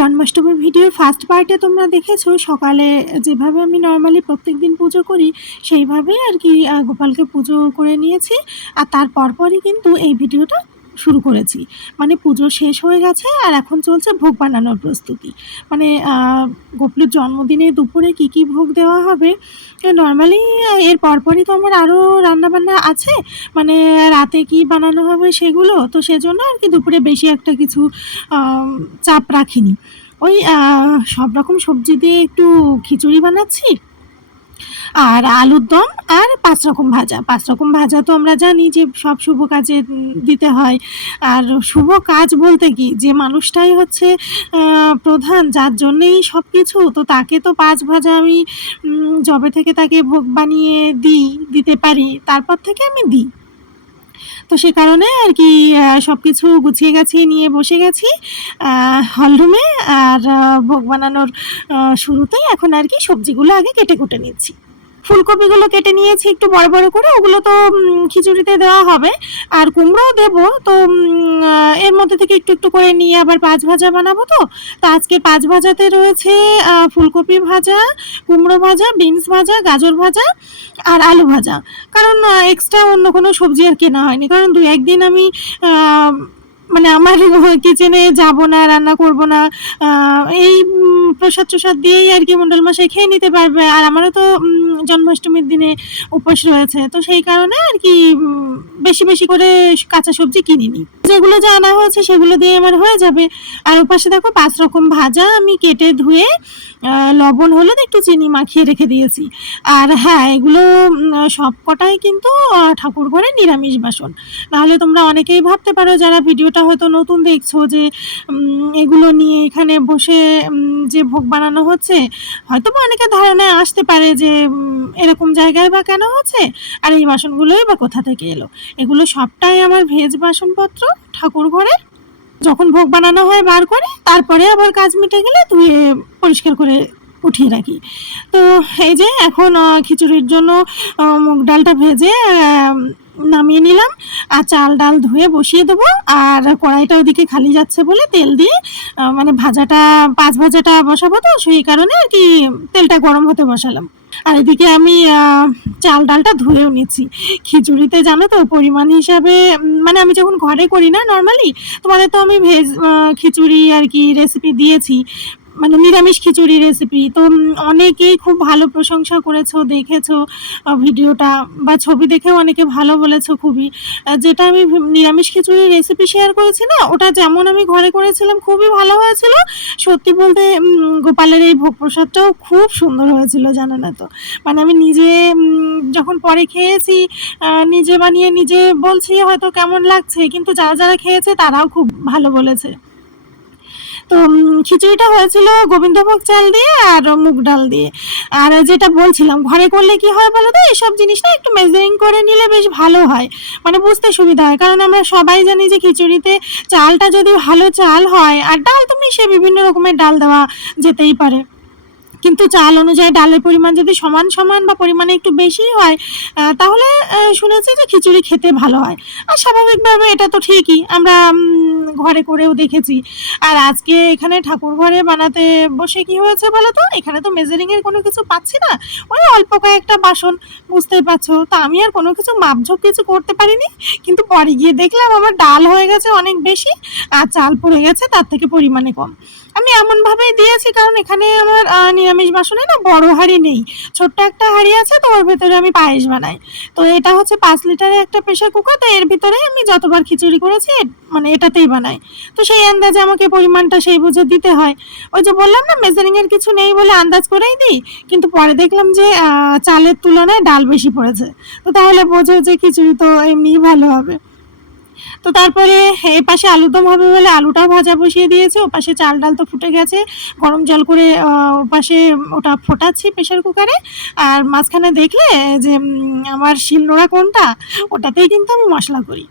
জন্মাষ্টমীর ভিডিওর ফার্স্ট পার্টে তোমরা দেখেছো সকালে যেভাবে আমি নর্মালি প্রত্যেকদিন পুজো করি সেইভাবেই আর কি গোপালকে পুজো করে নিয়েছি। আর তার পরপরই কিন্তু এই ভিডিওটা শুরু করেছি। মানে পুজো শেষ হয়ে গেছে আর এখন চলছে ভোগ বানানোর প্রস্তুতি। মানে গোপলুর জন্মদিনে দুপুরে কি কি ভোগ দেওয়া হবে, নর্মালি এর পরপরই তো আমার আরও রান্নাবান্না আছে। মানে রাতে কি বানানো হবে সেগুলো, তো সেজন্য আর কি দুপুরে বেশি একটা কিছু চাপ রাখিনি। ওই সব রকম সবজি দিয়ে একটু খিচুড়ি বানাচ্ছি, আর আলুর দম, আর 5 রকম ভাজা। 5 রকম ভাজা তো আমরা জানি যে সব শুভ কাজে দিতে হয়। আর শুভ কাজ বলতে কি, যে মানুষটাই হচ্ছে প্রধান, যার জন্যেই সব কিছু, তো তাকে তো 5 ভাজা আমি যবে থেকে তাকে ভোগ বানিয়ে দিতে পারি তারপর থেকে আমি দিই। তো সে কারণে আর কি সব কিছু গুছিয়ে গাছিয়ে নিয়ে বসে গেছি হলরুমে। আর ভোগ বানানোর শুরুতেই এখন আর কি সবজিগুলো আগে কেটে কুটে নিচ্ছি। ফুলকপিগুলো কেটে নিয়েছি একটু বড় বড় করে, ওগুলো তো খিচুড়িতে দেওয়া হবে। আর কুমড়োও দেবো, তো এর মধ্যে থেকে একটু একটু করে নিয়ে আবার 5 ভাজা বানাবো। তো আজকে 5 ভাজাতে রয়েছে ফুলকপি ভাজা, কুমড়ো ভাজা, বিনস ভাজা, গাজর ভাজা আর আলু ভাজা। কারণ এক্সট্রা অন্য কোনো সবজি আর কেনা হয়নি, কারণ 2-1 দিন আমি মানে আমার কিচেনে যাব না, রান্না করব না। এই প্রসাদ টসাদ দিয়েই আর কি মণ্ডল মশাই খেয়ে নিতে পারবে। আর আমারও তো জন্মাষ্টমীর দিনে উপোস রয়েছে, তো সেই কারণে আর কি বেশি বেশি করে কাঁচা সবজি কিনিনি। যেগুলো যা আনা হয়েছে সেগুলো দিয়ে আমার হয়ে যাবে। আর ওপাশে দেখো 5 রকম ভাজা আমি কেটে ধুয়ে লবণ হলুদ একটু চিনি মাখিয়ে রেখে দিয়েছি। আর হ্যাঁ, এগুলো সব কটাই কিন্তু ঠাকুর ঘরে নিরামিষ বাসন। নাহলে তোমরা অনেকেই ভাবতে পারো যারা ভিডিওটা হয়তো নতুন দেখছো যে এগুলো নিয়ে এখানে বসে যে ভোগ বানানো হচ্ছে, হয়তো বা অনেকের ধারণায় আসতে পারে যে এরকম জায়গায় বা কেন হচ্ছে, আর এই বাসনগুলোই বা কোথা থেকে এলো। এগুলো সবটাই আমার ভেজ বাসনপত্র, ঠাকুর ঘরে যখন ভোগ বানানো হয় বার করে, তারপরে আবার কাজ মিটে গেলে ধুয়ে পরিষ্কার করে উঠিয়ে রাখি। তো এই যে এখন খিচুড়ির জন্য মুগ ডালটা ভেজে নামিয়ে নিলাম, আর চাল ডাল ধুয়ে বসিয়ে দেবো। আর কড়াইটা ওদিকে খালি যাচ্ছে বলে তেল দিয়ে মানে 5 ভাজাটা বসাবো, তো সেই কারণে আর কি তেলটা গরম হতে বসালাম। আর এদিকে আমি চাল ডালটা ধুয়েও নিচ্ছি। খিচুড়িতে জানো তো পরিমাণ হিসাবে, মানে আমি যখন ঘরে করি না নর্মালি, তোমাদের তো আমি ভেজ খিচুড়ি আর কি রেসিপি দিয়েছি, মানে নিরামিষ খিচুড়ি রেসিপি। তো অনেকেই খুব ভালো প্রশংসা করেছো, দেখেছো ভিডিওটা, বা ছবি দেখেও অনেকে ভালো বলেছো খুবই। যেটা আমি নিরামিষ খিচুড়ি রেসিপি শেয়ার করেছি না, ওটা যেমন আমি ঘরে করেছিলাম খুবই ভালো হয়েছিল। সত্যি বলতে গোপালের এই ভোগ প্রসাদটাও খুব সুন্দর হয়েছিল, জানো না তো। মানে আমি নিজে যখন পরে খেয়েছি, নিজে বানিয়ে নিজে বলছি হয়তো কেমন লাগছে, কিন্তু যারা যারা খেয়েছে তারাও খুব ভালো বলেছে। তো খিচুড়িটা হয়েছিল গোবিন্দভোগ চাল দিয়ে আর মুগ ডাল দিয়ে। আর যেটা বলছিলাম, ঘরে করলে কি হয় বলো তো, এসব জিনিসটা একটু মেজারিং করে নিলে বেশ ভালো হয়, মানে বুঝতে সুবিধা হয়। কারণ আমরা সবাই জানি যে খিচুড়িতে চালটা যদি ভালো চাল হয়, আর ডাল তো মিশিয়ে বিভিন্ন রকমের ডাল দেওয়া যেতেই পারে, কিন্তু চাল অনুযায়ী ডালের পরিমাণ যদি সমান সমান বা পরিমাণে একটু বেশি হয়, তাহলে শুনেছি যে খিচুড়ি খেতে ভালো হয়। আর স্বাভাবিকভাবে এটা তো ঠিকই, আমরা ঘরে করেও দেখেছি। আর আজকে এখানে ঠাকুর ঘরে বানাতে বসে কি হয়েছে বলো তো, এখানে তো মেজারিংয়ের কোনো কিছু পাচ্ছি না, ওই অল্প কয়েকটা বাসন, বুঝতেই পারছো। তা আমি আর কোনো কিছু মাপঝোপ কিছু করতে পারিনি, কিন্তু পরে গিয়ে দেখলাম আমার ডাল হয়ে গেছে অনেক বেশি, আর চাল পড়ে গেছে তার থেকে পরিমাণে কম। আমি এমনভাবেই দিয়েছি, কারণ এখানে আমার নিরামিষ বাসনে না বড় হাঁড়ি নেই, ছোট্ট একটা হাঁড়ি আছে, তো ওর ভেতরে আমি পায়েস বানাই। তো এটা হচ্ছে 5 লিটারের একটা প্রেশার কুকার, তো এর ভিতরেই আমি যতবার খিচুড়ি করেছি মানে এটাতেই বানাই। তো সেই আন্দাজে আমাকে পরিমাণটা সেই বুঝে দিতে হয়। ওই যে বললাম না মেজারিংয়ের কিছু নেই বলে আন্দাজ করেই দিই, কিন্তু পরে দেখলাম যে চালের তুলনায় ডাল বেশি পড়েছে। তো তাহলে বোঝো যে খিচুড়ি তো এমনিই ভালো হবে। তো তারপরে এ পাশে আলুর দম হবে বলে আলুটাও ভাজা বসিয়ে দিয়েছে, ও পাশে চাল ডাল তো ফুটে গেছে, গরম জল করে ও পাশে ওটা ফোটাচ্ছি প্রেশার কুকারে। আর মাঝখানে দেখলে যে আমার শিলনোড়া কোনটা, ওটাতেই কিন্তু আমি মশলা করি।